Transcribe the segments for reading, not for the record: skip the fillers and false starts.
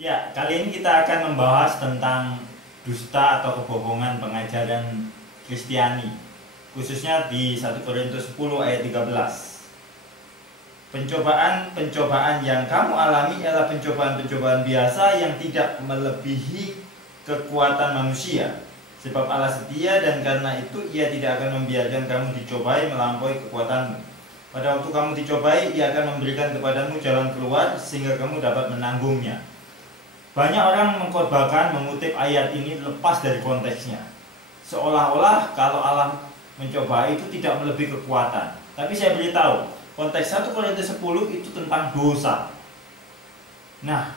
Ya, kali ini kita akan membahas tentang dusta atau kebohongan pengajaran Kristiani, khususnya di 1 Korintus 10 ayat 13. Pencobaan-pencobaan yang kamu alami adalah pencobaan-pencobaan biasa yang tidak melebihi kekuatan manusia. Sebab Allah setia dan karena itu Ia tidak akan membiarkan kamu dicobai melampaui kekuatanmu. Pada waktu kamu dicobai, Ia akan memberikan kepadamu jalan keluar sehingga kamu dapat menanggungnya. Banyak orang mengkhotbahkan mengutip ayat ini lepas dari konteksnya, seolah-olah kalau Allah mencoba itu tidak melebihi kekuatan. Tapi saya beritahu, konteks 1 Korintus 10 itu tentang dosa. Nah,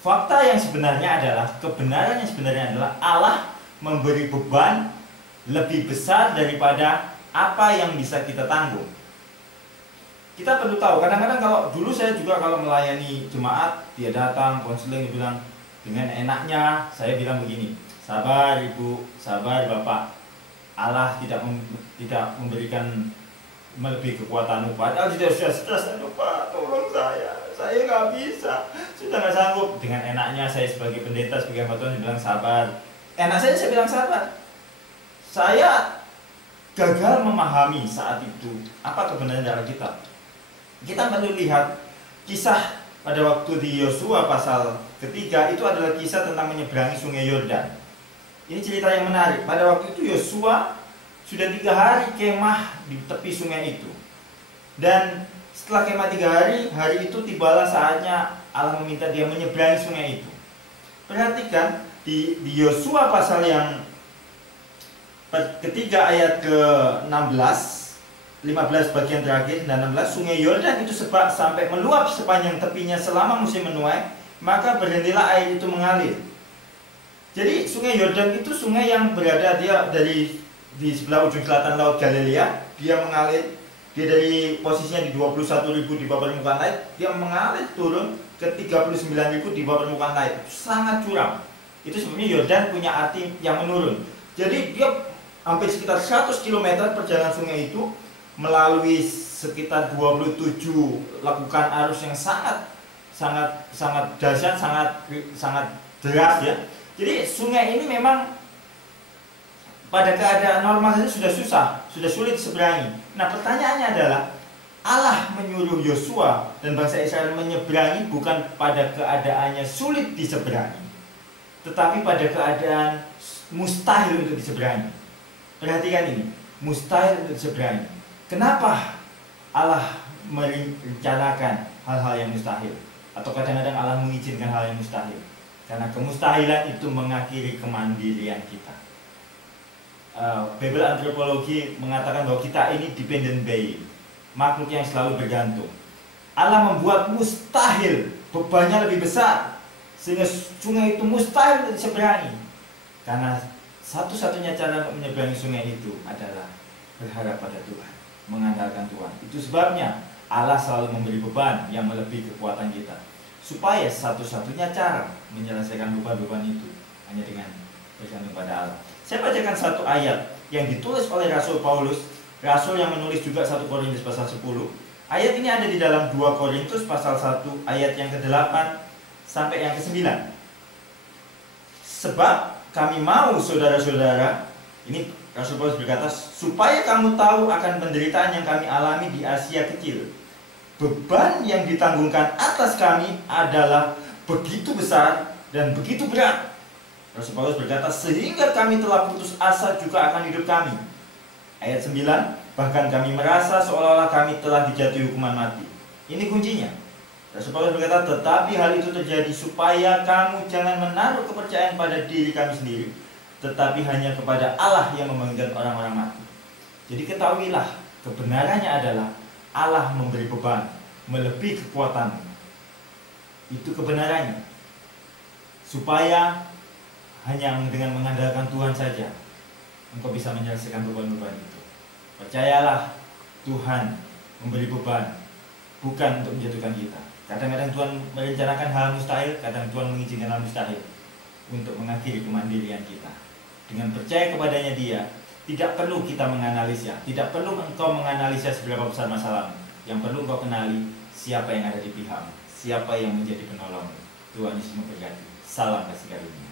fakta yang sebenarnya adalah, kebenaran yang sebenarnya adalah Allah memberi beban lebih besar daripada apa yang bisa kita tanggung. Kita perlu tahu, kadang-kadang kalau dulu saya juga kalau melayani jemaat, dia datang konseling, dia bilang dengan enaknya, saya bilang begini, sabar ibu, sabar bapak, Allah tidak memberikan melebihi kekuatanmu. Padahal sudah stres, aduh pak, tolong saya nggak bisa, sudah nggak sanggup. Dengan enaknya saya sebagai pendeta, sebagai hamba Tuhan, bilang sabar. Enak saya bilang sabar. Saya gagal memahami saat itu apa kebenaran dalam kitab. Kita perlu lihat kisah pada waktu di Yosua pasal ketiga, itu adalah kisah tentang menyeberangi sungai Yordan. Ini cerita yang menarik. Pada waktu itu Yosua sudah 3 hari kemah di tepi sungai itu. Dan setelah kemah 3 hari, hari itu tibalah saatnya Allah meminta dia menyeberangi sungai itu. Perhatikan di Yosua pasal yang ketiga ayat ke-16, 15 bagian terakhir dan 16, sungai Yordan itu sampai meluap sepanjang tepinya selama musim menuai, maka berhentilah air itu mengalir. Jadi sungai Yordan itu sungai yang berada dia dari di sebelah ujung selatan laut Galilea, dia mengalir, dia dari posisinya di 21.000 di bawah permukaan laut, dia mengalir turun ke 39.000 di bawah permukaan laut. Sangat curam. Itu sebenarnya Yordan punya arti yang menurun. Jadi dia hampir sekitar 100 km perjalanan sungai itu melalui sekitar 27 lakukan arus yang sangat dahsyat, sangat deras ya. Jadi sungai ini memang pada keadaan normal saja sudah susah, sudah sulit diseberangi. Nah, pertanyaannya adalah Allah menyuruh Yosua dan bangsa Israel menyeberangi bukan pada keadaannya sulit diseberangi, tetapi pada keadaan mustahil untuk diseberangi. Perhatikan ini, mustahil untuk diseberangi. Kenapa Allah merencanakan hal-hal yang mustahil? Atau kadang-kadang Allah mengizinkan hal yang mustahil? Karena kemustahilan itu mengakhiri kemandirian kita. Bible antropologi mengatakan bahwa kita ini dependent being, makhluk yang selalu bergantung. Allah membuat mustahil, bebannya lebih besar, sehingga sungai itu mustahil untuk diseberangi. Karena satu-satunya cara untuk menyeberangi sungai itu adalah berharap pada Tuhan, mengandalkan Tuhan. Itu sebabnya Allah selalu memberi beban yang melebihi kekuatan kita, supaya satu-satunya cara menyelesaikan beban-beban itu hanya dengan bergantung pada Allah. Saya bacakan satu ayat yang ditulis oleh Rasul Paulus, Rasul yang menulis juga 1 Korintus pasal 10. Ayat ini ada di dalam 2 Korintus pasal 1 ayat yang ke-8 sampai yang ke-9. Sebab kami mau saudara-saudara, ini Rasul Paulus berkata, supaya kamu tahu akan penderitaan yang kami alami di Asia kecil. Beban yang ditanggungkan atas kami adalah begitu besar dan begitu berat. Rasul Paulus berkata, sehingga kami telah putus asa juga akan hidup kami. Ayat 9, bahkan kami merasa seolah-olah kami telah dijatuhi hukuman mati. Ini kuncinya. Rasul Paulus berkata, tetapi hal itu terjadi supaya kamu jangan menaruh kepercayaan pada diri kami sendiri, tetapi hanya kepada Allah yang membangkitkan orang-orang mati. Jadi ketahuilah, kebenarannya adalah Allah memberi beban melebihi kekuatanmu. Itu kebenarannya. Supaya hanya dengan mengandalkan Tuhan saja engkau bisa menyelesaikan beban-beban itu. Percayalah, Tuhan memberi beban bukan untuk menjatuhkan kita. Kadang-kadang Tuhan merencanakan hal mustahil, kadang Tuhan mengizinkan hal mustahil untuk mengakhiri kemandirian kita. Dengan percaya kepadanya Dia, tidak perlu kita menganalisa, tidak perlu engkau menganalisa seberapa besar masalahmu. Yang perlu engkau kenali siapa yang ada di pihakmu, siapa yang menjadi penolongmu. Tuhan Yesus memberkati. Salam kasih karunia.